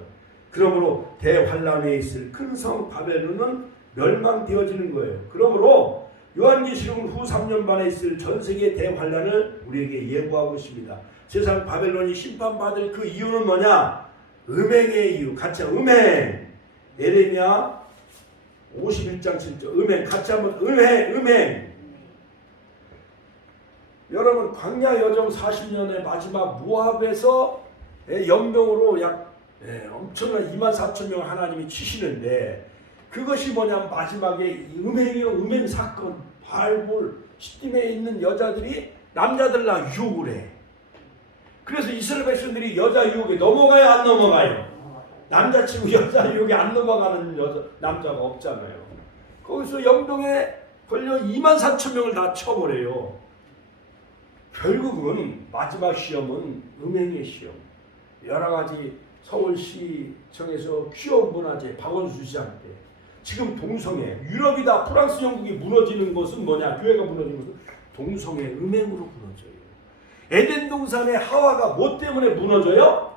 그러므로 대환란에 있을 큰 성 바벨론은 멸망되어지는 거예요. 그러므로 요한계시록 후 3년 반에 있을 전 세계 대환란을 우리에게 예고하고 있습니다. 세상 바벨론이 심판받을 그 이유는 뭐냐? 음행의 이유. 같이 음행. 예레미야 51장 7절. 음행. 같이 한번 음행. 여러분 광야 여정 40년의 마지막 모압에서 연병으로 약 엄청난 24,000명 하나님이 치시는데, 그것이 뭐냐면 마지막에 음행이요, 음행 사건, 발볼, 시딤에 있는 여자들이 남자들랑 유혹을 해. 그래서 이스라엘 백성들이 여자 유혹에 넘어가요, 안 넘어가요? 남자치고 여자 유혹에 안 넘어가는 남자가 없잖아요. 거기서 연병에 걸려 24,000명을 다 쳐버려요. 결국은 마지막 시험은 음행의 시험. 여러 가지 서울시청에서 취업 문화재 박원순 씨한테 지금 동성애, 유럽이 다 프랑스, 영국이 무너지는 것은 뭐냐? 교회가 무너지는 것은 동성애, 음행으로 무너져요. 에덴 동산의 하와가 뭐 때문에 무너져요?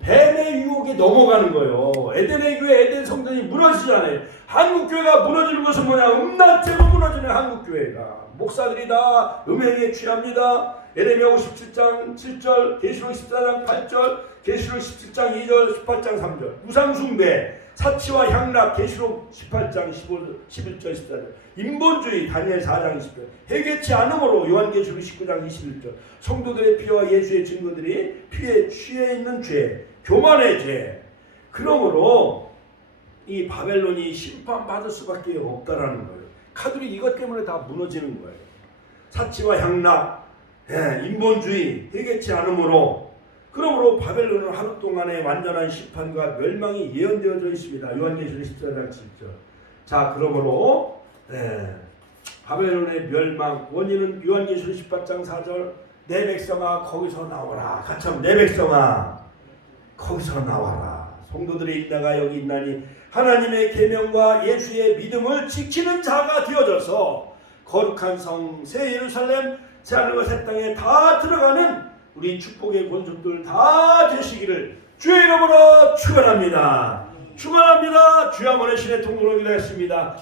뱀의 유혹에 넘어가는 거예요. 에덴의 교회, 에덴 성전이 무너지잖아요. 한국 교회가 무너지는 것은 뭐냐? 음란죄로 무너지는 한국 교회가. 목사들이 다 음행에 취합니다. 에레미야 57장 7절, 계시록 14장 8절, 계시록 17장 2절, 18장 3절. 우상숭배, 사치와 향락, 계시록 18장 11절 14절. 인본주의, 다니엘 4장 20절. 회개치 않음으로, 요한계시록 19장 21절. 성도들의 피와 예수의 증거들이 피에 취해 있는 죄, 교만의 죄. 그러므로 이 바벨론이 심판받을 수밖에 없다라는 거예요. 카드리 이것 때문에 다 무너지는 거예요. 사치와 향락, 인본주의, 회개치 않음으로. 그러므로 바벨론은 하루 동안의 완전한 심판과 멸망이 예언되어져 있습니다. 요한계시록 14장 7절. 자, 그러므로 바벨론의 멸망 원인은 요한계시록 18장 4절. 내 백성아 거기서 나오라. 같이 한번 내 백성아 거기서 나와라. 성도들의 인자가 여기 있나니 하나님의 계명과 예수의 믿음을 지키는 자가 되어져서 거룩한 성 새 예루살렘 새 하늘과 새 땅에 다 들어가는 우리 축복의 권속들 다 되시기를 주의 이름으로 축원합니다. 축원합니다. 주여 한번 신의 통로로 기도했습니다.